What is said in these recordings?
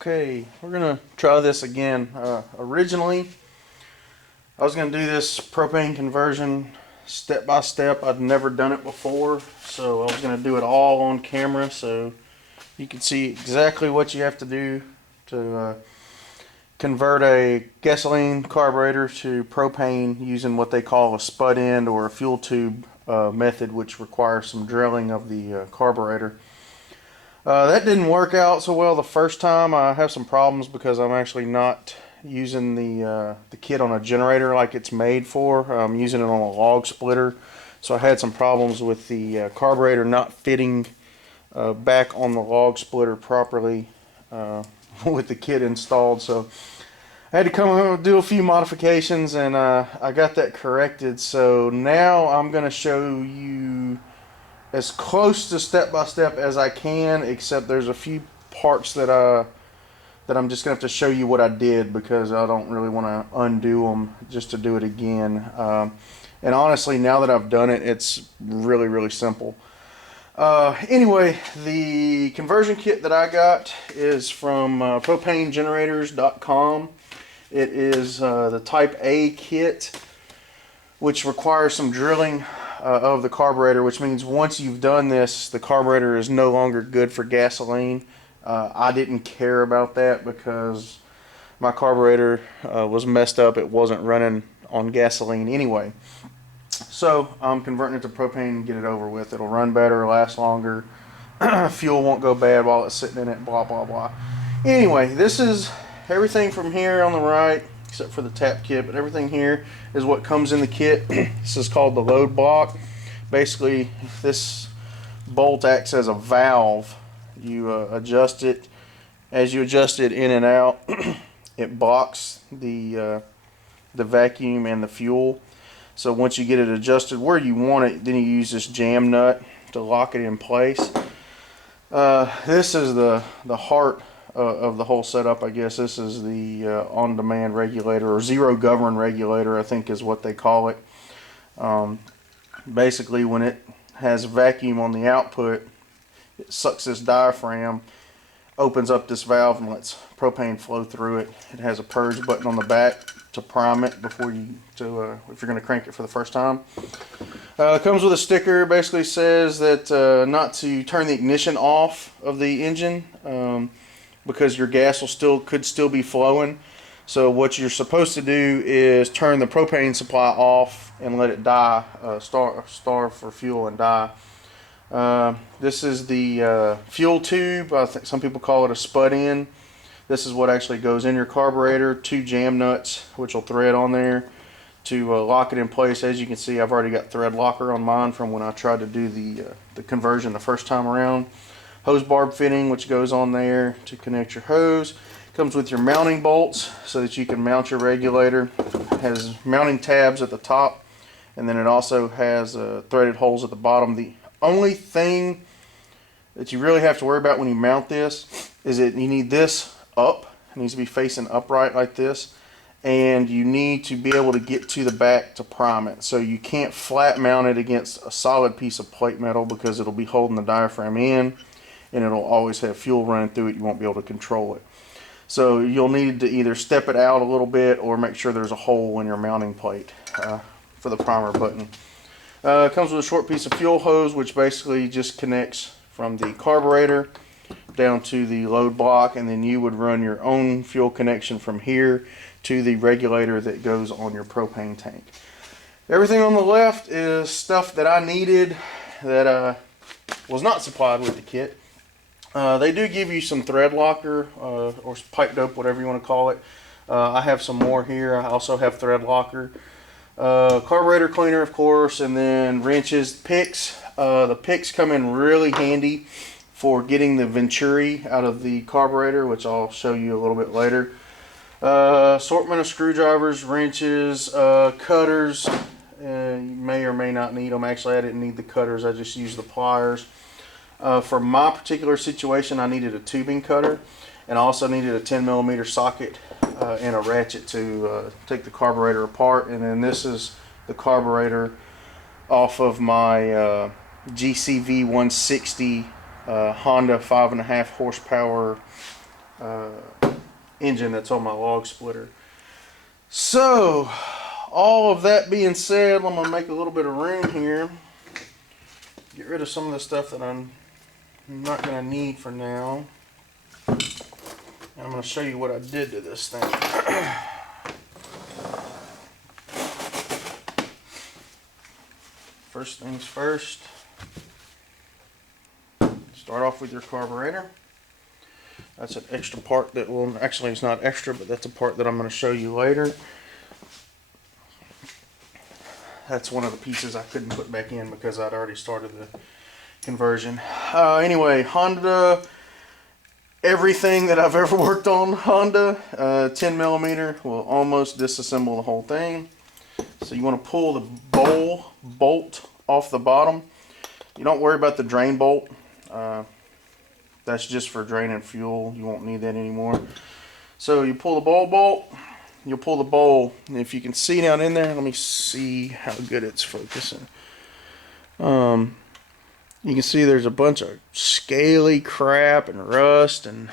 Okay, we're gonna try this again. Originally, I was gonna do this propane conversion step by step. I'd never done it before, so I was gonna do it all on camera so you can see exactly what you have to do to convert a gasoline carburetor to propane using what they call a spud end or a fuel tube method, which requires some drilling of the carburetor. That didn't work out so well the first time. I have some problems because I'm actually not using the kit on a generator like it's made for. I'm using it on a log splitter, so I had some problems with the carburetor not fitting back on the log splitter properly with the kit installed. So I had to come and do a few modifications, and I got that corrected. So now I'm going to show you as close to step by step as I can, except there's a few parts that I'm just gonna have to show you what I did because I don't really want to undo them just to do it again. And honestly, now that I've done it, it's really simple. Anyway, the conversion kit that I got is from propanegenerators.com. It is the Type A kit, which requires some drilling of the carburetor, which means once you've done this, the carburetor is no longer good for gasoline. I didn't care about that because my carburetor was messed up. It wasn't running on gasoline anyway. So I'm converting it to propane and get it over with. It'll run better, last longer, fuel won't go bad while it's sitting in it, blah blah blah. Anyway, this is everything from here on the right, except for the tap kit, but everything here is what comes in the kit. This is called the load block. Basically, this bolt acts as a valve. You adjust it. As you adjust it in and out, it blocks the vacuum and the fuel. So once you get it adjusted where you want it, then you use this jam nut to lock it in place. This is the heart of the whole setup, I guess. This is the on-demand regulator, or zero govern regulator, I think is what they call it. Basically, when it has vacuum on the output, it sucks this diaphragm, opens up this valve, and lets propane flow through it. It has a purge button on the back to prime it before you if you're going to crank it for the first time. It comes with a sticker. Basically says that not to turn the ignition off of the engine because your gas could still be flowing. So what you're supposed to do is turn the propane supply off and let it die, starve for fuel and die. This is the fuel tube. I think some people call it a spud end. This is what actually goes in your carburetor. 2 jam nuts, which will thread on there to lock it in place. As you can see, I've already got thread locker on mine from when I tried to do the conversion the first time around. Hose barb fitting, which goes on there to connect your hose. Comes with your mounting bolts so that you can mount your regulator. It has mounting tabs at the top, and then it also has threaded holes at the bottom. The only thing that you really have to worry about when you mount this is that you need this up. It needs to be facing upright like this, and you need to be able to get to the back to prime it. So you can't flat mount it against a solid piece of plate metal because it'll be holding the diaphragm in, and it'll always have fuel running through it. You won't be able to control it. So you'll need to either step it out a little bit or make sure there's a hole in your mounting plate for the primer button. It comes with a short piece of fuel hose, which basically just connects from the carburetor down to the load block, and then you would run your own fuel connection from here to the regulator that goes on your propane tank. Everything on the left is stuff that I needed that was not supplied with the kit. They do give you some thread locker or pipe dope, whatever you want to call it. I have some more here. I also have thread locker. Carburetor cleaner, of course, and then wrenches, picks. The picks come in really handy for getting the venturi out of the carburetor, which I'll show you a little bit later. Assortment of screwdrivers, wrenches, cutters. You may or may not need them. Actually, I didn't need the cutters. I just used the pliers. For my particular situation, I needed a tubing cutter, and I also needed a 10mm socket and a ratchet to take the carburetor apart. And then this is the carburetor off of my GCV160 Honda 5.5 horsepower engine that's on my log splitter. So, all of that being said, I'm going to make a little bit of room here. Get rid of some of the stuff that I'm not going to need for now. And I'm going to show you what I did to this thing. First things first, start off with your carburetor. That's an extra part that will, actually it's not extra, but that's a part that I'm going to show you later. That's one of the pieces I couldn't put back in because I'd already started the conversion. Anyway, Honda, everything that I've ever worked on Honda, 10 millimeter will almost disassemble the whole thing. So you want to pull the bolt off the bottom. You don't worry about the drain bolt. That's just for draining fuel. You won't need that anymore. So you pull the bolt, you'll pull the bowl, and if you can see down in there, let me see how good it's focusing. You can see there's a bunch of scaly crap and rust, and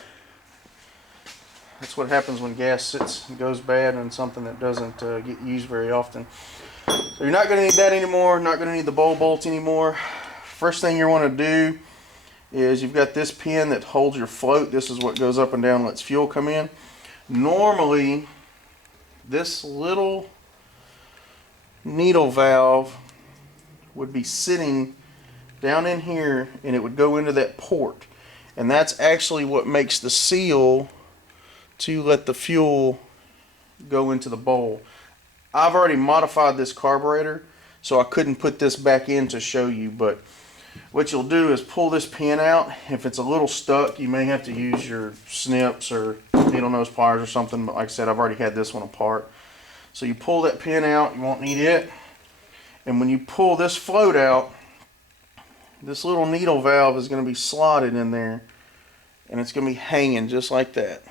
that's what happens when gas sits and goes bad on something that doesn't get used very often. So you're not going to need that anymore, not going to need the bowl bolt anymore. First thing you want to do is you've got this pin that holds your float. This is what goes up and down, lets fuel come in. Normally, this little needle valve would be sitting down in here, and it would go into that port. And that's actually what makes the seal to let the fuel go into the bowl. I've already modified this carburetor, so I couldn't put this back in to show you, but what you'll do is pull this pin out. If it's a little stuck, you may have to use your snips or needle nose pliers or something, but like I said, I've already had this one apart. So you pull that pin out, you won't need it. And when you pull this float out, this little needle valve is going to be slotted in there, and it's going to be hanging just like that.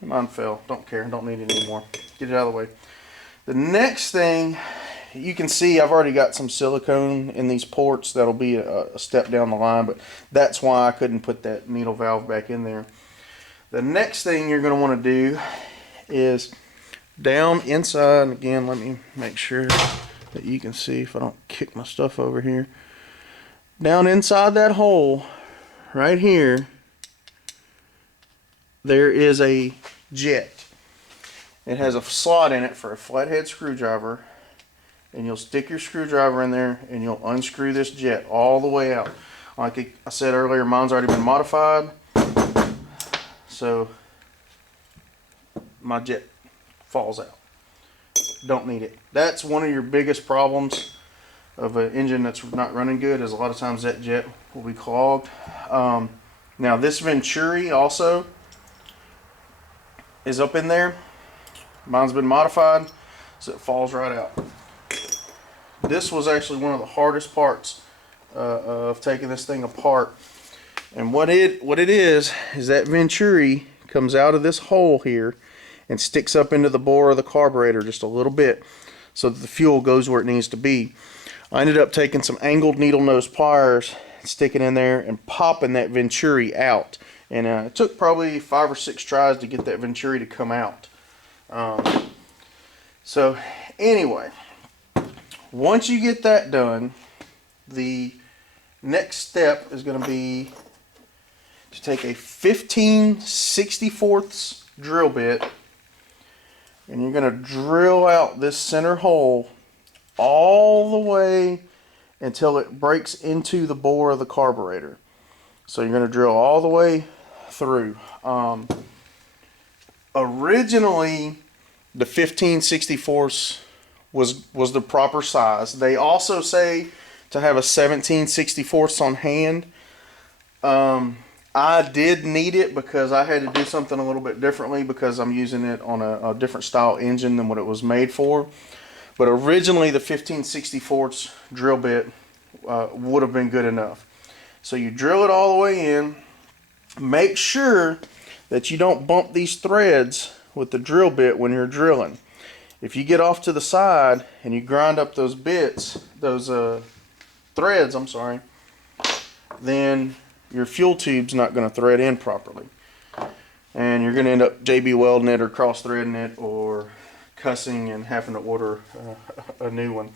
Mine fell. Don't care. Don't need it anymore. Get it out of the way. The next thing, you can see I've already got some silicone in these ports. That'll be a step down the line, but that's why I couldn't put that needle valve back in there. The next thing you're going to want to do is down inside, and again, let me make sure that you can see if I don't kick my stuff over here. Down inside that hole right here, there is a jet. It has a slot in it for a flathead screwdriver, and you'll stick your screwdriver in there and you'll unscrew this jet all the way out. Like I said earlier, mine's already been modified, so my jet falls out. Don't need it. That's one of your biggest problems of an engine that's not running good, is a lot of times that jet will be clogged. Now this Venturi also is up in there. Mine's been modified, so it falls right out. This was actually one of the hardest parts of taking this thing apart. And what it is that Venturi comes out of this hole here and sticks up into the bore of the carburetor just a little bit so that the fuel goes where it needs to be. I ended up taking some angled needle nose pliers, sticking in there and popping that Venturi out. And it took probably 5 or 6 tries to get that Venturi to come out. So anyway, once you get that done, the next step is going to be to take a 15/64 drill bit, and you're going to drill out this center hole all the way until it breaks into the bore of the carburetor. So you're going to drill all the way through. Originally, the 15/64 was the proper size. They also say to have a 17/64 on hand. I did need it because I had to do something a little bit differently because I'm using it on a different style engine than what it was made for. But originally the 15/64 drill bit would have been good enough. So you drill it all the way in. Make sure that you don't bump these threads with the drill bit when you're drilling. If you get off to the side and you grind up those bits, those threads, I'm sorry, then your fuel tube's not going to thread in properly. And you're going to end up JB welding it or cross threading it or cussing and having to order a new one.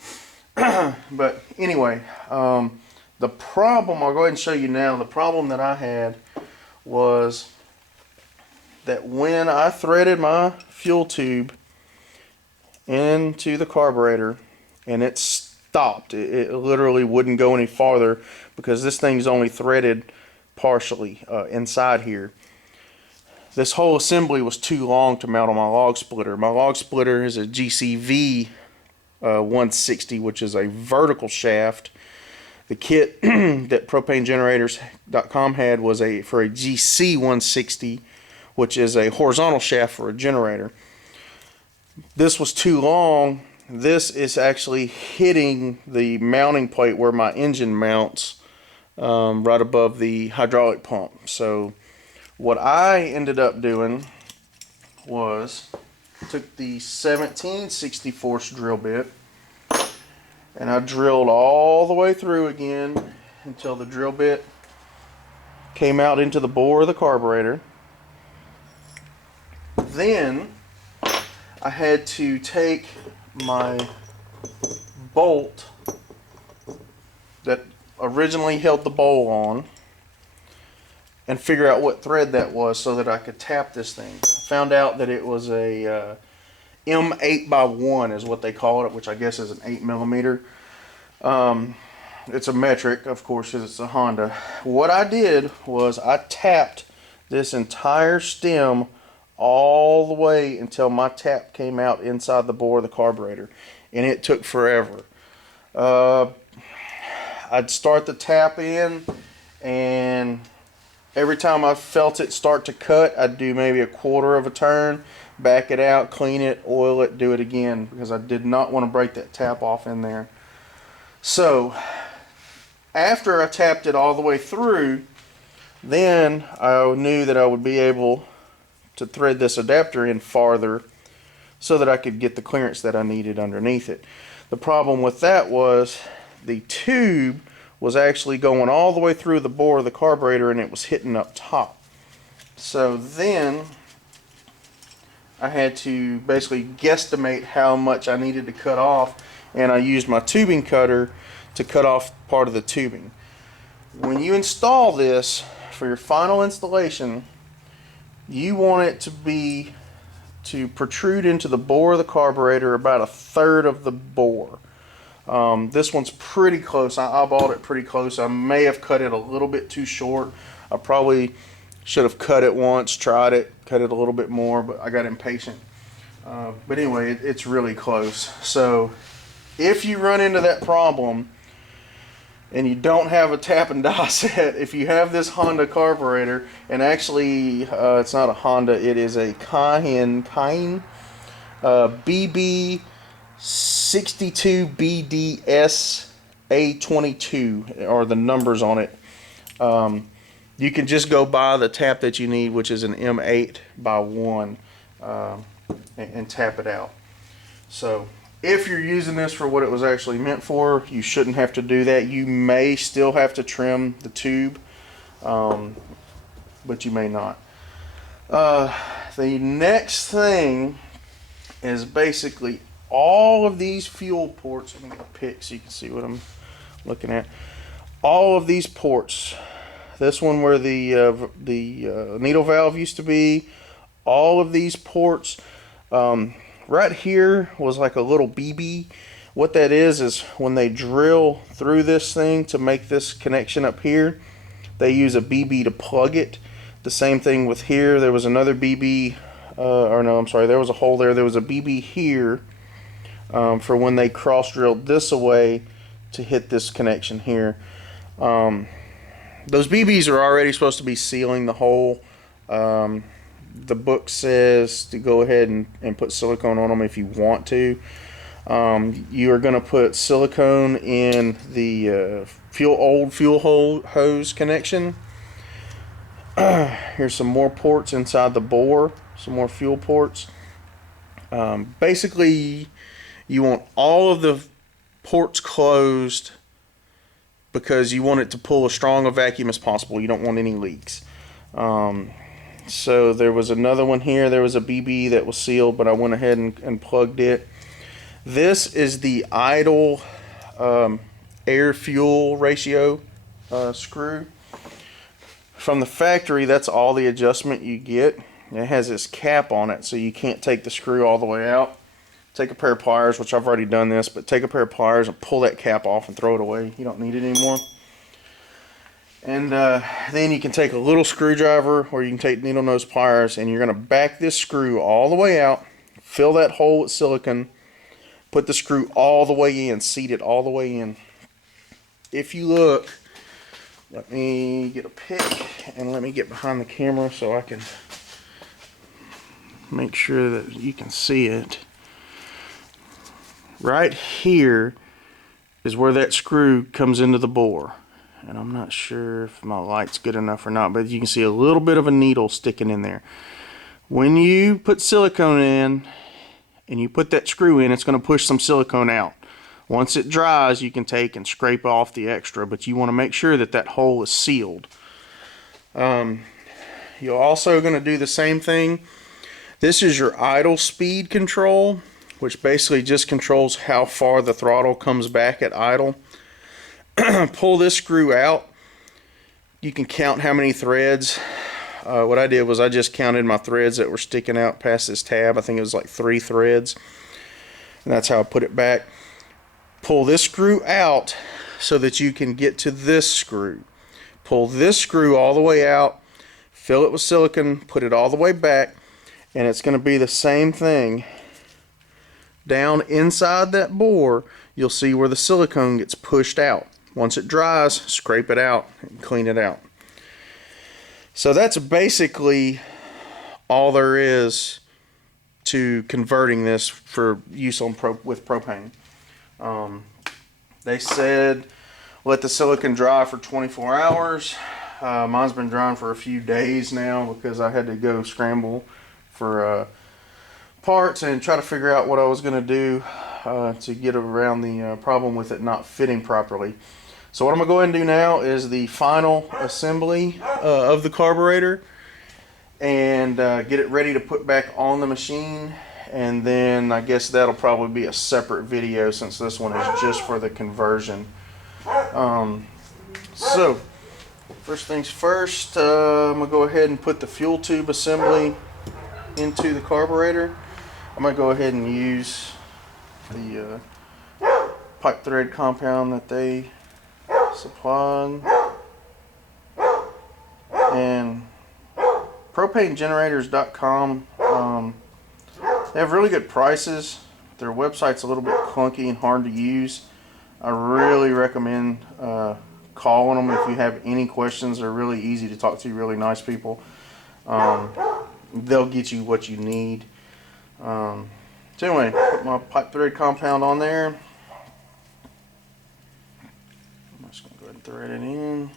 But anyway, the problem, I'll go ahead and show you now, the problem that I had was that when I threaded my fuel tube into the carburetor and it stopped, it literally wouldn't go any farther because this thing's only threaded partially inside here. This whole assembly was too long to mount on my log splitter. My log splitter is a GCV160, which is a vertical shaft. The kit that propanegenerators.com had was for a GC160, which is a horizontal shaft for a generator. This was too long. This is actually hitting the mounting plate where my engine mounts, right above the hydraulic pump. So what I ended up doing was took the 17/64 drill bit and I drilled all the way through again until the drill bit came out into the bore of the carburetor. Then I had to take my bolt that originally held the bowl on and figure out what thread that was so that I could tap this thing. I found out that it was a M8x1 is what they call it, which I guess is an 8mm. It's a metric, of course, because it's a Honda. What I did was I tapped this entire stem all the way until my tap came out inside the bore of the carburetor, and it took forever. I'd start the tap in, and every time I felt it start to cut, I'd do maybe a quarter of a turn, back it out, clean it, oil it, do it again, because I did not want to break that tap off in there. So after I tapped it all the way through, then I knew that I would be able to thread this adapter in farther so that I could get the clearance that I needed underneath it. The problem with that was the tube was actually going all the way through the bore of the carburetor and it was hitting up top. So then I had to basically guesstimate how much I needed to cut off, and I used my tubing cutter to cut off part of the tubing. When you install this for your final installation, you want it to protrude into the bore of the carburetor about 1/3 of the bore. This one's pretty close. I eyeballed it pretty close. I may have cut it a little bit too short. I probably should have cut it once, tried it, cut it a little bit more, but I got impatient. But anyway, it's really close. So if you run into that problem and you don't have a tap and die set, if you have this Honda carburetor, and actually it's not a Honda, it is a Cayenne BB62BDS A22 are the numbers on it. You can just go buy the tap that you need, which is an M8x1, and tap it out. So if you're using this for what it was actually meant for, you shouldn't have to do that. You may still have to trim the tube, but you may not. The next thing is basically all of these fuel ports. Let me get a pic so you can see what I'm looking at. All of these ports, this one where the needle valve used to be, all of these ports, right here was like a little BB. What that is when they drill through this thing to make this connection up here, they use a BB to plug it. The same thing with here. There was another BB, or no, I'm sorry, there was a hole there. There was a BB here for when they cross drilled this away to hit this connection here. Those BBs are already supposed to be sealing the hole. The book says to go ahead and put silicone on them if you want to. You are going to put silicone in the old fuel hose connection. Here's some more ports inside the bore, some more fuel ports. Basically, you want all of the ports closed because you want it to pull as strong a vacuum as possible. You don't want any leaks. So there was another one here. There was a BB that was sealed, but I went ahead and plugged it. This is the idle air-fuel ratio screw. From the factory, that's all the adjustment you get. It has this cap on it, so you can't take the screw all the way out. Take a pair of pliers, which I've already done this, but take a pair of pliers and pull that cap off and throw it away. You don't need it anymore. And then you can take a little screwdriver, or you can take needle nose pliers, and you're going to back this screw all the way out, fill that hole with silicone, put the screw all the way in, seat it all the way in. If you look, let me get a pick and let me get behind the camera so I can make sure that you can see it. Right here is where that screw comes into the bore. And I'm not sure if my light's good enough or not, but you can see a little bit of a needle sticking in there. When you put silicone in and you put that screw in, it's going to push some silicone out. Once it dries, you can take and scrape off the extra, but you want to make sure that that hole is sealed. You're also going to do the same thing. This is your idle speed control, which basically just controls how far the throttle comes back at idle. Pull this screw out. You can count how many threads. What I did was I just counted my threads that were sticking out past this tab. I think it was like 3 threads. And that's how I put it back. Pull this screw out so that you can get to this screw. Pull this screw all the way out, fill it with silicone, put it all the way back, and it's going to be the same thing. Down inside that bore, you'll see where the silicone gets pushed out. Once it dries, scrape it out and clean it out. So that's basically all there is to converting this for use on with propane. They said let the silicone dry for 24 hours. Mine's been drying for a few days now because I had to go scramble for parts and try to figure out what I was going to do to get around the problem with it not fitting properly. So what I'm going to go ahead and do now is the final assembly of the carburetor and get it ready to put back on the machine. And then I guess that'll probably be a separate video since this one is just for the conversion. So first things first, I'm going to go ahead and put the fuel tube assembly into the carburetor. I'm going to go ahead and use the pipe thread compound that they supplied. And propanegenerators.com, they have really good prices. Their website's a little bit clunky and hard to use. I really recommend calling them if you have any questions. They're really easy to talk to, really nice people. They'll get you what you need. So anyway, put my pipe thread compound on there. I'm just going to go ahead and thread it in.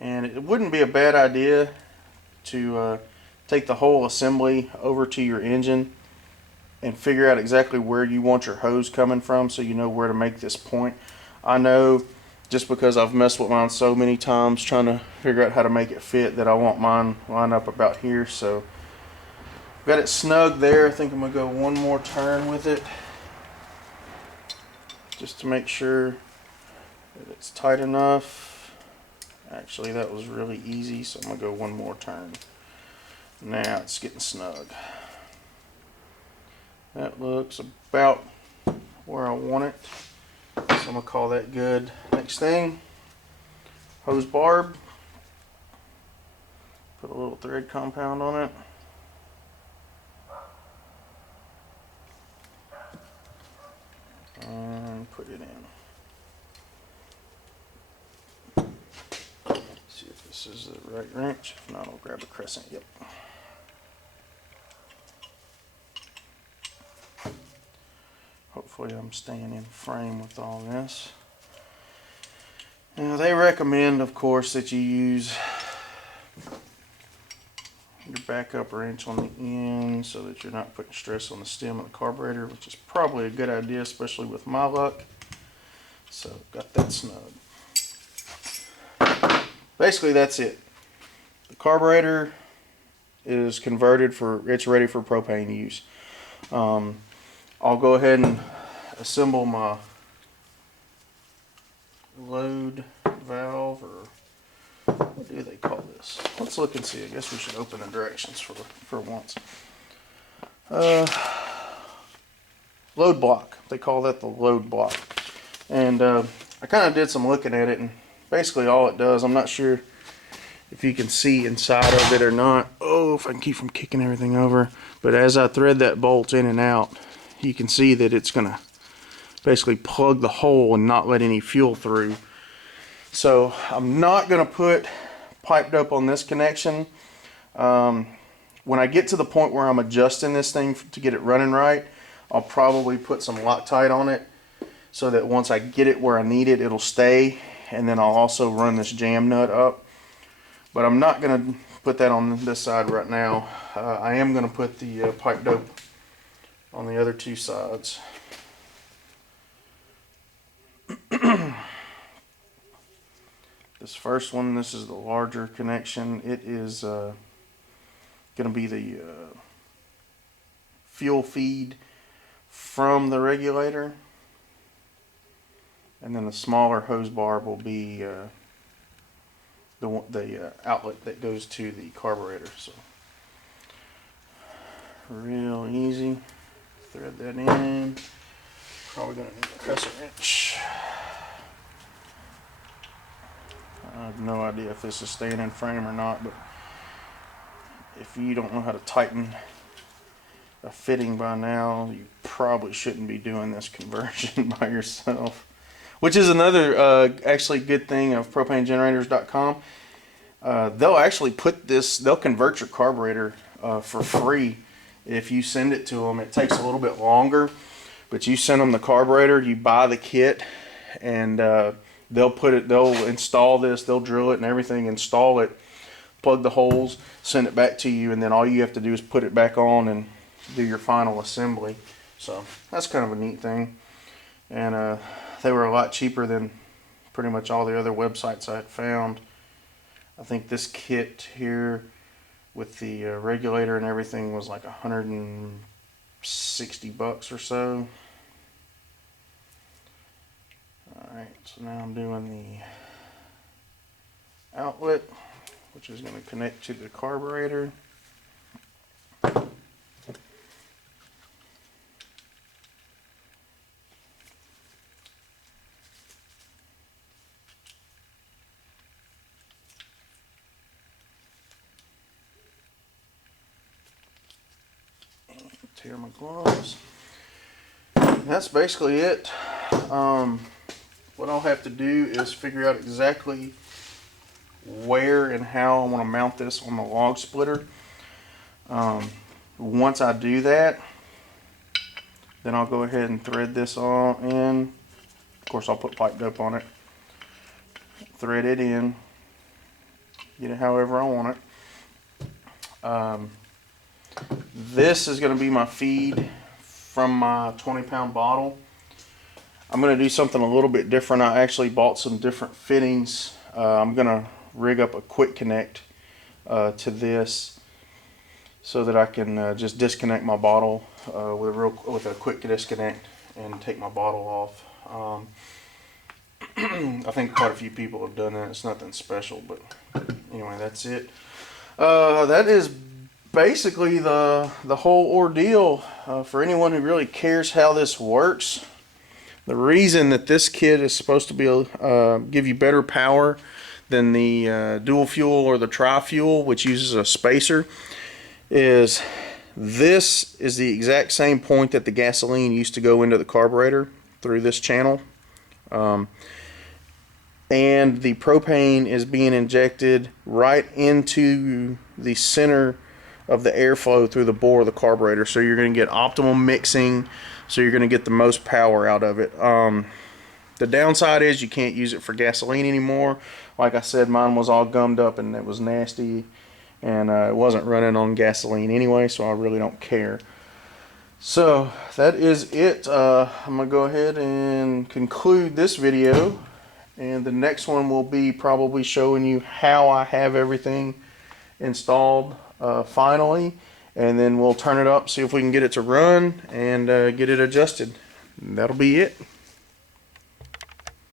And it wouldn't be a bad idea to take the whole assembly over to your engine and figure out exactly where you want your hose coming from so you know where to make this point. I know just because I've messed with mine so many times trying to figure out how to make it fit that I want mine lined up about here. So got it snug there. I think I'm going to go one more turn with it just to make sure that it's tight enough. Actually, that was really easy, so I'm going to go one more turn. Now it's getting snug. That looks about where I want it, so I'm going to call that good. Next thing, hose barb. Put a little thread compound on it. And put it in. See if this is the right wrench. If not, I'll grab a crescent. Yep. Hopefully I'm staying in frame with all this. Now they recommend, of course, that you use your backup wrench on the end so that you're not putting stress on the stem of the carburetor, which is probably a good idea, especially with my luck. So got that snug. Basically that's it. The carburetor is converted it's ready for propane use. I'll go ahead and assemble my load valve, or what do they call this? Let's look and see. I guess we should open the directions for once. Load block. They call that the load block. And I kind of did some looking at it, and basically all it does, I'm not sure if you can see inside of it or not. Oh, if I can keep from kicking everything over. But as I thread that bolt in and out, you can see that it's going to basically plug the hole and not let any fuel through. So I'm not going to put pipe dope on this connection. When I get to the point where I'm adjusting this thing to get it running right, I'll probably put some Loctite on it so that once I get it where I need it, it'll stay. And then I'll also run this jam nut up. But I'm not going to put that on this side right now. I am going to put the pipe dope on the other two sides. This first one, this is the larger connection. It is going to be the fuel feed from the regulator. And then the smaller hose barb will be the outlet that goes to the carburetor. So real easy. Thread that in. Probably gonna need a crescent wrench. I have no idea if this is staying in frame or not, but if you don't know how to tighten a fitting by now, you probably shouldn't be doing this conversion by yourself. Which is another actually good thing of propanegenerators.com. They'll actually they'll convert your carburetor for free if you send it to them. It takes a little bit longer, but you send them the carburetor, you buy the kit, and they'll install this, they'll drill it and everything, install it, plug the holes, send it back to you, and then all you have to do is put it back on and do your final assembly. So that's kind of a neat thing. And they were a lot cheaper than pretty much all the other websites I had found. I think this kit here with the regulator and everything was like $160 or so. Alright, so now I'm doing the outlet, which is going to connect to the carburetor. Tear my gloves. That's basically it. What I'll have to do is figure out exactly where and how I want to mount this on the log splitter. Once I do that, then I'll go ahead and thread this all in. Of course, I'll put pipe dope on it. Thread it in. Get it however I want it. This is going to be my feed from my 20-pound bottle. I'm going to do something a little bit different. I actually bought some different fittings. I'm going to rig up a quick connect to this so that I can just disconnect my bottle with a quick disconnect and take my bottle off. I think quite a few people have done that. It's nothing special, but anyway, that's it. That is basically the whole ordeal. For anyone who really cares how this works, the reason that this kit is supposed to be give you better power than the dual fuel or the tri-fuel, which uses a spacer, is this is the exact same point that the gasoline used to go into the carburetor through this channel. And the propane is being injected right into the center of the airflow through the bore of the carburetor, so you're going to get optimal mixing, so you're going to get the most power out of it. The downside is you can't use it for gasoline anymore. Like I said, mine was all gummed up and it was nasty, and it wasn't running on gasoline anyway, so I really don't care. So that is it. I'm gonna go ahead and conclude this video, and the next one will be probably showing you how I have everything installed finally, and then we'll turn it up, see if we can get it to run and get it adjusted. That'll be it.